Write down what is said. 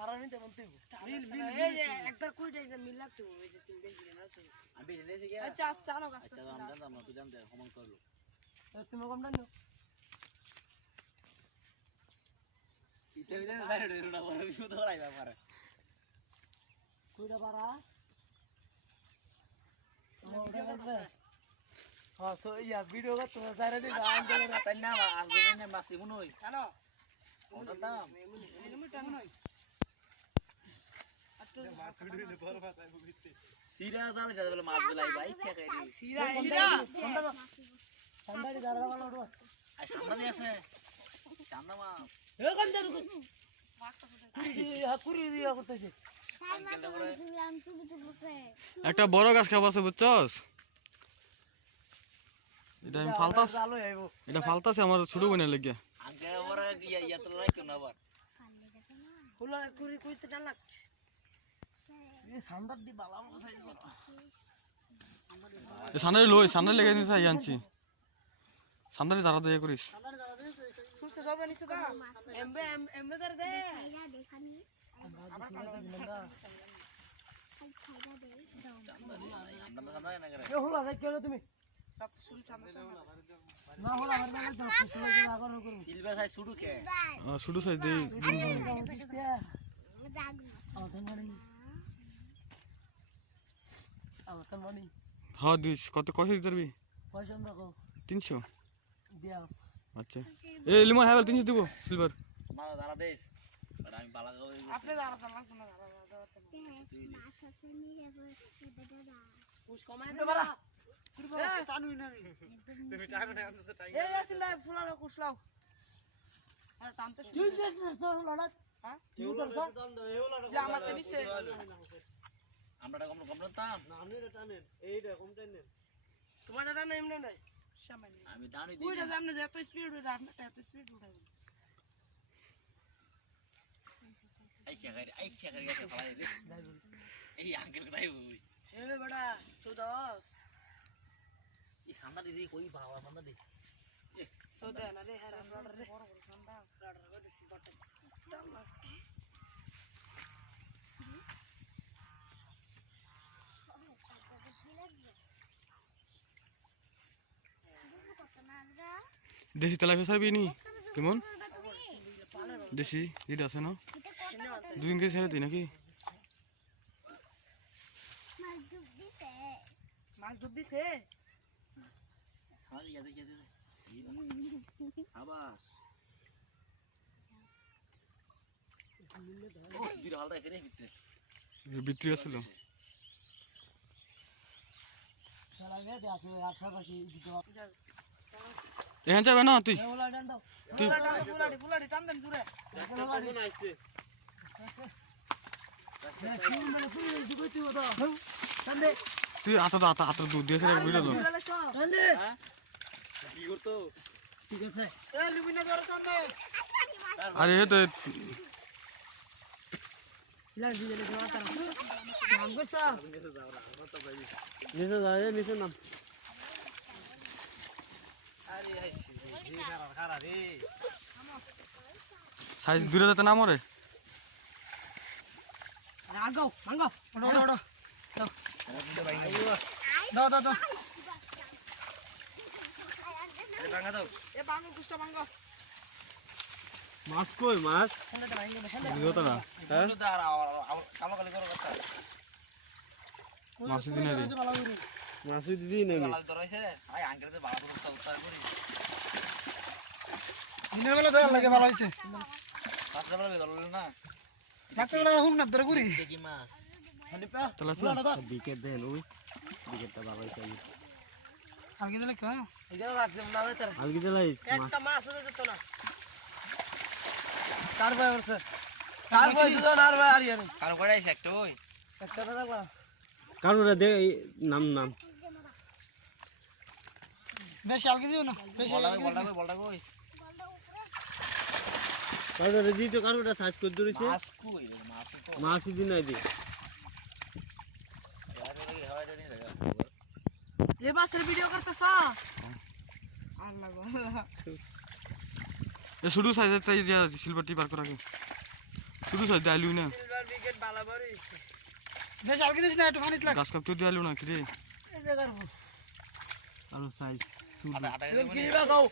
ভাড়া নিতে মন তুই মিল মিল এই যে একটা কুড়ি টাকা মিল লাগতো ওই যে তুমি বেশি না তো আমি বেরিয়ে দিয়েছি কি আচ্ছা আস্তে আনো আচ্ছা আমি জানতাম না তুই জানতে সমান করল তুমি কম টানো ইতে বিতে সাইড না বড় বিপদ হলাই ব্যাপারে কুইটা পারা হ্যাঁ সো ইয়া ভিডিও করতে যারা দিবা আঙ্কেল তাই না আর দেবেন না মাছ দিমু নই জানো ওটার দাম সিরা জাল যা বলে মাছ গুলাই ভাই কে সিরা সিরা! সান্দাড়ি আছে। চান্দা মাছ। এ কোন দিয়ে করতেছে। একটা বড় গাছ খাব আছে বুঝছস? এটা আমি ফালতাস এটা ফালতাছে আমার ছোট বোনের লেগে। আগে ওরা ইয়া ইয়া তো লাইক না আবার? ফুলা কুড়ি কুড়িতে টান লাগ এই সান্দার দি বালা সান্দারি লই সান্দারি লেগে নিয়ে চাই আনছি। সান্দারি যারা দিয়ে করিস। তুমি শুন চান্দা না হলা আমার না তো কুসলে দি আগর করু সিলভার সাইজ শুরু কে ছোট সাইজ দিয়ে আমাদের মানে আমাদের মানে হ দিস। কত কত দিতে পারবি পয়সা রাখো তিনশো? আচ্ছা। এ লিমন হ্যাঁ তিনশো দিব সিলভার মা দাঁড়া দেস বাট আমি বালা করে আপনি দাঁড়া দাঁড়া কোন দাঁড়া পুষ কমাই দে বাড়া না তুমি টানো? না এই আসলে ফুলা কুছলাও আরে টানতে তুই দেখছিস তো লড়া তুই করছ যে আমার তে নিছে আমরা কম কম দাম তোমার টানো এমনি নাই? সামান্য। আমি ডানি দিই কুইটা জামনে যে এত স্পিড উড়ে আপনি এত স্পিড উড়াবেন এই চাকারি এই চাকারি গেছে ভাই রে এই আঙ্কেল কোথায় ওই এ বড়া সুদস। এই সান্দা দিদি কই বাবা সান্দা দি সুদে না রে হ্যাঁ বড় রে। বড় বড় সন্ডা বড় রে দিছি বটে। দেশি তেলাপিয়া ছাড়বি নি? লিমন? দেশি যেটা আছে না? দুই তিন কেজি ছেড়ে দিই নাকি? মাছ ডুব দিছে? আবাস। বিক্রি আসছিল এখানে যাবে না তুই? তুই তুই আতা আতা আতা দুধ দিয়েছে বুঝলো তো। আরে তো নিচে যাও নিচে নাম। সাইজ দূরে যেতে না মরে। আগাও মাঙ্গো ওড়ো ওড়ো দাও মাছ কই মাছ? না। কালো কালো করে কথা মাছ দিনে রে দিদি করি দিনের বেলা দেওয়ার লাগে ভালো হয়েছে। রাত্রে বেলা ধরল না। ধরে ঘুরি। দেখি মাছ। তেলাপিয়া বিকেট দেন ওই বিকেটটা বাবা চাই আগে দিলে কা? এটা রাখতে না দে তার আলগি দিলাই একটা মাছ হতে দিত না। কার ভাই করছে? কার ভাই তো না আর ভাই আর ইয়ানি কারও আইছে একটা ওই। একটা কও। কারুরা দে নাম নাম। বেশি আলগে দিও না বেশি বলটা কই বলটা কই বলটা কই? কারুরা দি তো কারুরা সাইজ করে ধরেছে। মাছ কই? মাছ তো মাছ দিন নাই দি। তো কি রে এ বাসের ভিডিও করতেছ? আল্লাহ গো। এ শুধু সাইজের তাই দিয়া সিলভার টি বার করা শুধু সাইজ দিলু না। সিলভার উইকেট ভালো বড় হইছে। বেশ আর কি দিস না একটু পানিতে লাগ গাছ কাপতে দিলু না কিরে এই জায়গার আর সাইজ। আধা আধা কি বা গাও